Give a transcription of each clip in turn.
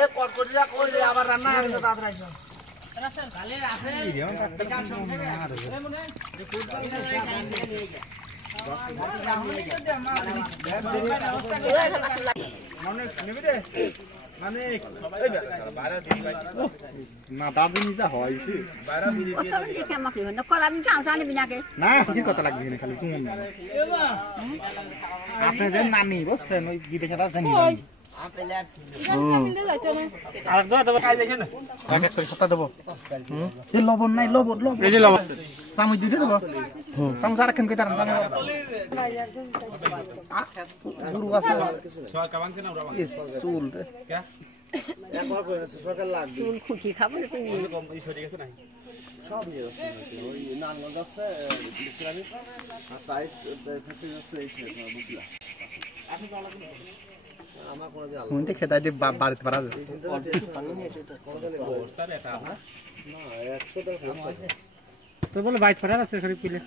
এ কটকটিরা কই রে আবার রান্না আগে তো তাড়াতাড়ি আইছো না দার্জিলিং যা হইছে না কিছু কথা লাগবে না খালি চুমন আপনি যে নানি বুঝছেন ওই বিদেশে জানি আর দাও দাও কাজ দেখেন এক এক করে সত্তা দেব এই লবণ নাই লবণ লবণ এই যে লবণ চামচ দিতে দেব চামচ আর কেন কই তারান গুরু আছে সরকার বাংছে না ওরা চুল রে কে একবার কই না সরকার লাগবে চুল খুঁটি খাবো না তুমি কম এই সরে গেছে নাই সব নিয়ে আছে ওই নানগঞ্জ আছে বিক্রামি আর টাইস ফ্যাক্টরি আছে এই সেটা বুঝলা আপনি ভালো লাগবে আমার কোন দিয়ে আলো মনতে খেতাই দি বাড়িতে পারা যাচ্ছে না 100 টাকা তো বলে বাইট পারা আছে খরি পিলে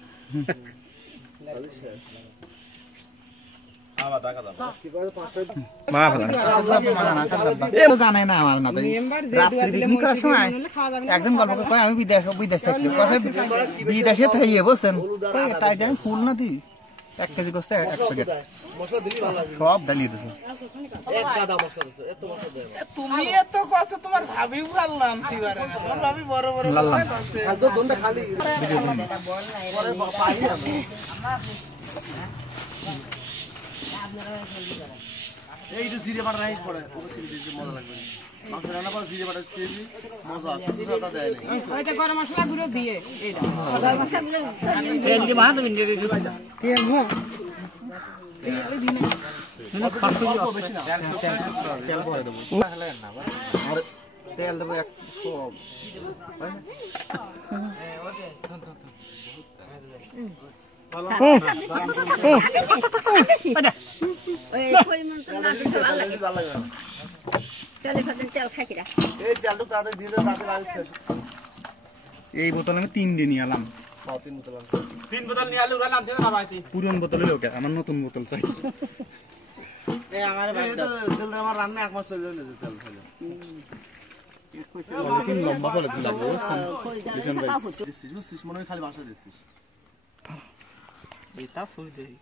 আবার টাকা দাও কি কয় 500 মা আল্লাহ মানা না এ জানে না আমার না রাত্রি বিক্রি করার সময় একজন গল্প কয় আমি বিদেশ থাকি কয় বিদেশে থাইয়ে বসেন কয় টাই দেন ফুল না দি 1 কেজি গোস্ত 1 প্যাকেট মশলা দিলি ভালো লাগবে সব ডালিয়ে দিছে এক গাদা মশলা দিছে এত মশলা দেব তুমি এত কষ্ট তোমার ভাবিও লাললাম তিবারে না তোমার ভাবি বড় বড় আছে কাল তো দন্ডা খালি পরে পাই আমি এই যে জিরে বাটা রাইস পড়ে ওটা সিরি দিতে মজা লাগবে মাংস রান্না করে জিরে বাটা সিরি মজা কিছুটা দেয় না ওইটা গরম মশলা গুঁড়ো দিয়ে এইটা গরম মশলা তেল দিয়ে বানাতে বিন্দে দিয়ে তেল হ্যাঁ তেল দিলে না পাঁচশো বেশি না তেল পরে দেব আর তেল দেব 100 এই বোতল আমি 3 দিন নিয়ে আলাম 3 বোতল নিয়ে আলু রান্না দিন না ভাই পুরন বোতলে লোকে আমার নতুন বোতল চাই এই আমারে ভাই তেল আমার রান্না এক মাস চলে যাবে তেল খাইলে তিন লম্বা বলে লাগবে বুঝছেন ভাই দিছিস মনে হয় খালি ভাষা দিছিস এটা সই দেই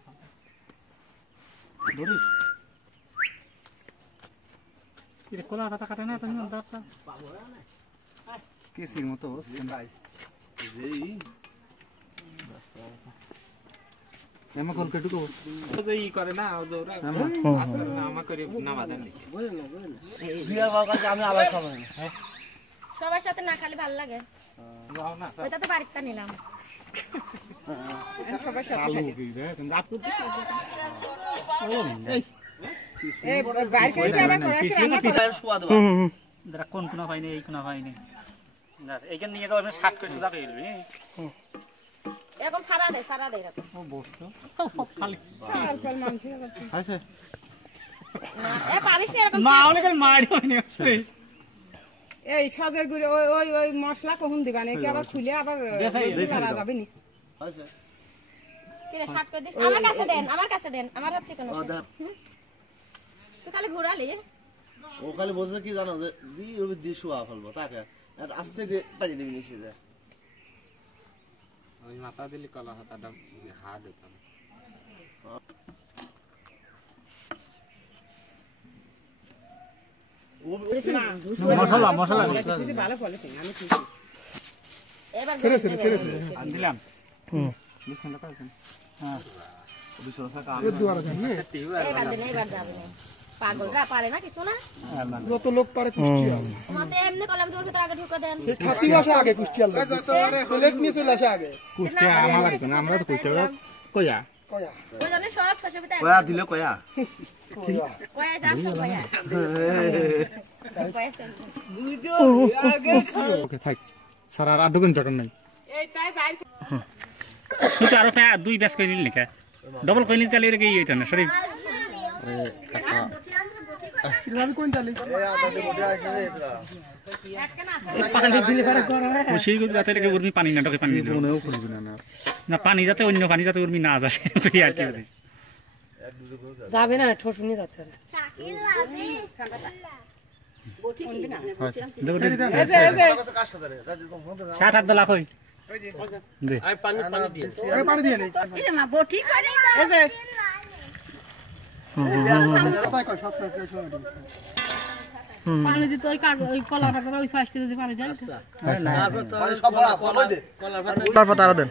ধরিস এটা কোলা পাতা কাটে না তুমি দাঁতটা কেসির মতো বুঝছেন ভাই এই এমন কোন কেটুকো তো ই করে না ওরা আজকাল আমা করে না বাদান লিখে বুঝলেন না দিয়া বাবা আমি আবার খাবো হ্যাঁ সবার সাথে না খালি ভালো লাগে যাও না ওইটা তো বাড়িতে নিলাম সবার সাথে আলু কি রে তুমি আপু এই বাইরে থেকে আবার করা কি রান্না করে শুয়া দেব দাঁড়া কোন কোনা পাইনি এই কোনা পাইনি না এইখান নিয়ে তো আমি 60 করে সুজা পেয়ে গেলি এরকম সারা দে এরকম ও বসতো খালি আর মানুষের আছে এ পারিস এরকম না ওলে করে মারি হয়নি এই সাজের গুড়ি ওই মশলা কখন দিবা না কি আবার খুলে আবার মারা যাবে নি আচ্ছা কি রে 60 করে দিস আমার কাছে দেন আমার হাতে কোন তুই খালি ঘোরালি ও খালি বলছে কি জানো যে দি ওই দিশুয়া ফেলবো তাকে আর আস্তে পানি দিবি নিচে যা ওই মাথা দিলি কলা হাতাটা হার্ড হতো না মশলা কিছু ভালো বলেছি আমি ঠিক এবার কেরেছে দিলাম বুঝছেন না পাইছেন হ্যাঁ বিশ্বনাথ কাম এর দুয়ারে যান না এবার যাবে পাগলরা পারে না কিছু না যত লোক পারে কুষ্টি হবে মতে এমনি কলাম দূর ভিতর আগে ঢুকে দেন খাতি ভাষা আগে কুষ্টি আলো প্লেট নিয়ে চলে আসে আগে কুষ্টি আমার লাগবে না আমরা তো কুষ্টি কয়া ওই জন্য সব ঠসে ভিতর কয়া দিলে কয়া কয়া যা সব কয়া ওকে থাক সারা রাত ঢুকুন চটন নাই এই তাই বাইরে তুই আরো পা দুই ব্যাস কই নিলি নাকি ডবল কই নিতে চালিয়ে গই হইতো না সরি আরে কাকা কিভাবে কোন চালি এই আদাতে মোটা আসে এটা পানি দিলে পারে করে খুশি করে যাতে রেখে উর্মি পানি না ঢোকে পানি মনেও খুলবি না না পানি যাতে অন্য পানি যাতে উর্মি না যায় আর কি বলে যাবে না ঠোসুনি যাচ্ছে রে ষাট হাত দলা কই পানি দিতে ওই কাজ ওই কলার পাতা ওই ফাস্টে যদি পানি যায় কলার পাতা আরো দেন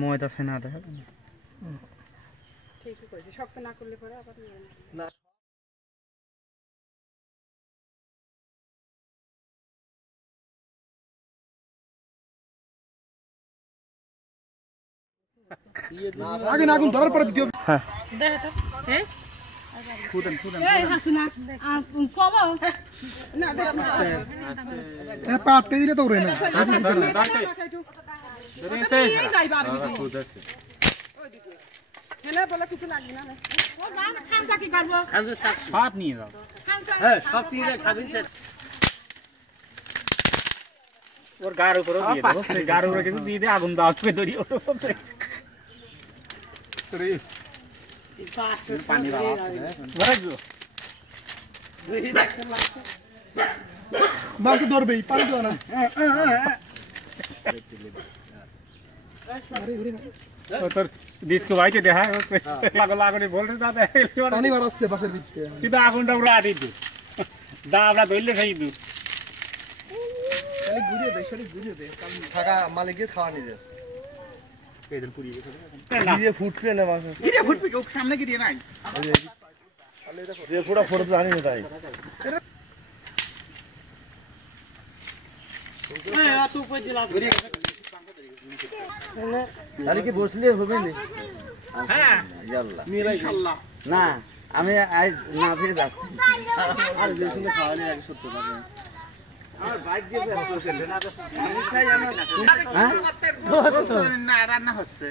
ময়দা আছে না দেখা ঠিকই কইছে শক্ত না করলে পরে আবার না আগে না আগুন ধরার পরে দিও হ্যাঁ দেখ তো হ্যাঁ খুদেন এই হাসনা কবা না এ পাটকে দিলে তো উড়ে না হেলে বলে কিছু লাগবে না ও না খানসা কি করব খানসা সব নিয়ে যাও হ্যাঁ সব নিয়ে খাবেন ওর গার উপরে দিয়ে দাও সেই গার উপরে কিছু দিয়ে দে আগুন দাও চুকে ধরি ওর উপরে পানি বাবা আছে বড় বাকি ধরবে পানি দাও না তোর ডিস্কো ভাইকে দেখা লাগো লাগো বলতে দাদা পানি বাড়াচ্ছে বাসের ভিতরে কিন্তু আগুনটা উড়া দিই দা আমরা ধরলে খাই দিই খালি ঘুরিয়ে দে শরীর ঘুরিয়ে দে কাল থাকা মালিককে খাওয়া নিয়ে যায় এইদিন পুড়িয়ে গেছে দিয়ে ফুটবে না মাছ দিয়ে ফুটবে কেউ সামনে কি দিয়ে নাই যে পুরো ফটো জানি না তাই তাহলে কি বসলে হবে না? হ্যাঁ ইনশাআল্লাহ না আমি আজ না ফিরে যাচ্ছি। আর যে সঙ্গে খাওয়া নিয়ে আগে সত্য কথা আমার বাইক দিয়ে বসে না রান্না হচ্ছে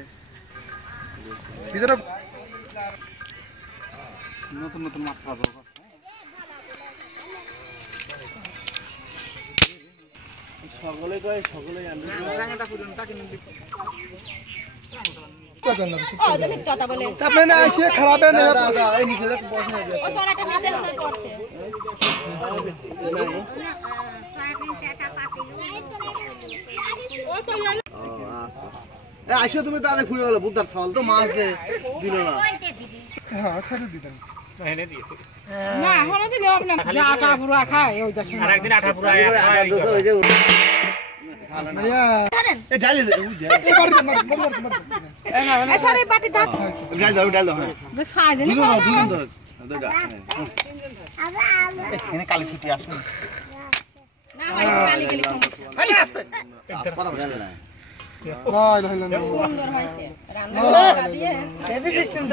ভিতরে নতুন নতুন মাত্রা যোগ সকলে কয় সকলে রাঙাটা পুরন তাকে নিবি ও তুমি কথা বলে আপনি না এসে খারাপ না দাদা এই নিচে দেখ বসে আছে ও সরাটা নিচে মনে করছে ও তো আইসো তুমি তাহলে ঘুরে গেল বুদ্ধার ফল তো মাছ দে দিল না হ্যাঁ ছেড়ে দিতেন এনে দিয়েছে না হলো দিলে হবে না যা আটা পুরা খায় ওই দশ আর একদিন আঠা পুরা ভাইয়া এ ডালে দে এবার মার এই সরে বাটি দাও ডাল দাও হ্যাঁ বেশ খাই দিলে দুজন দাও দাদা এখানে কালি ছুটি আসুন না ভাই কালি গেলি আরে আস্তে কথা বল না লা ইলাহা ইল্লাল্লাহ সুন্দর হইছে রান্না দিয়ে হেভি সিস্টেম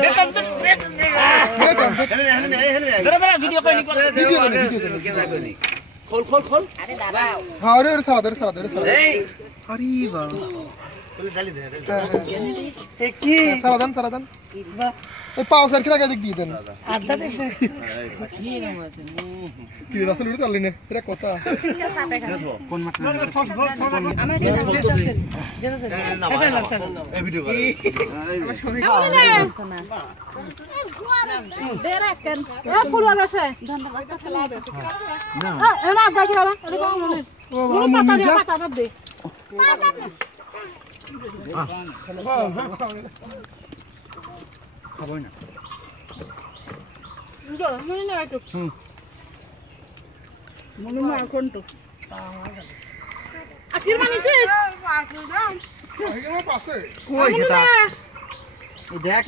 দাদা ভিডিও কই নি ভিডিও খোল আরে দাদা হ্যাঁ আরে সাদা এই আরে বাবা বলে ডালি দে এ কি সারাদান এই পাও সার কিরা দেখ দিয়ে দেন আদা দে কি রাসেল উড়ে চললি না এটা কথা কোন মাছ আমি এই ভিডিও করে দে রাখেন এ ফুল আছে ধন্যবাদ ফেলা দে না এনা দেখি বাবা এটা কোন মনে ও পাতা দে পাতা দে খাবো না মনে না একটু মনে না কোন তো আখির মানিছে কই এটা দেখ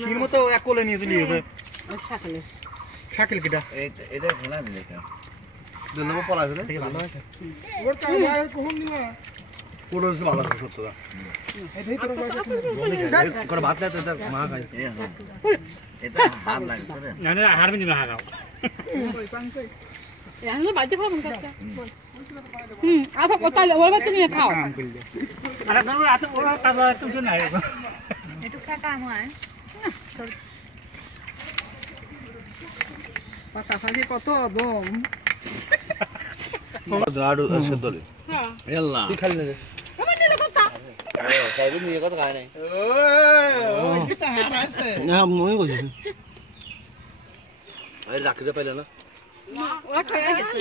হির মতো এক কোলে নিয়ে চলে গেছে শাকিল কিটা এটা খেলা দিলে দুলবা পড়া আছে ঠিক ভালো আছে ওর কাজ কখন নিবা পুরো ভালো আছে সত্যটা এই তোর করে ভাত লাতে তো মা খাই এটা ভালো লাগে না হার মিনি না খাও আমি বাইতে খাবো কাকা আচ্ছা কথা ওর বাচ্চা নিয়ে খাও আরে না আছে ওরা কাজ তুমি না একটু খাটা হয় পাতা ফাজি কত দম দাঁড়ু সেদ্ধ রে হ্যাঁ এল্লা তুই খালি না আমার নিলে কথা তাইলে নিয়ে কথা খায় নাই ওই কি তাহার আছে না মই কইছি এই রাখিতে পাইলে না ওরা খাইয়া গেছে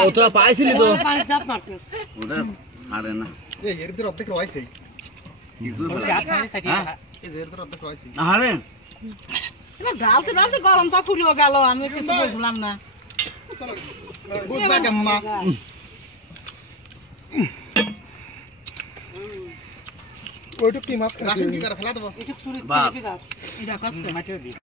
ও তোরা পাইছিলি তো পানি চাপ মারছে ওটা ছাড়ে না এই এর ভিতর অর্ধেক রয়েছে কিছু এই এর ভিতর অর্ধেক রয়েছে আরে না ডালতে ডালতে গরমটা ফুলিও গেল আমি কিছু বুঝলাম না বুঝবা কেম্মা ওইটুক কি মাছ রাখেন কি করে ফেলা দেবো একটু চুরি বাস এটা করতে মাটিও দিই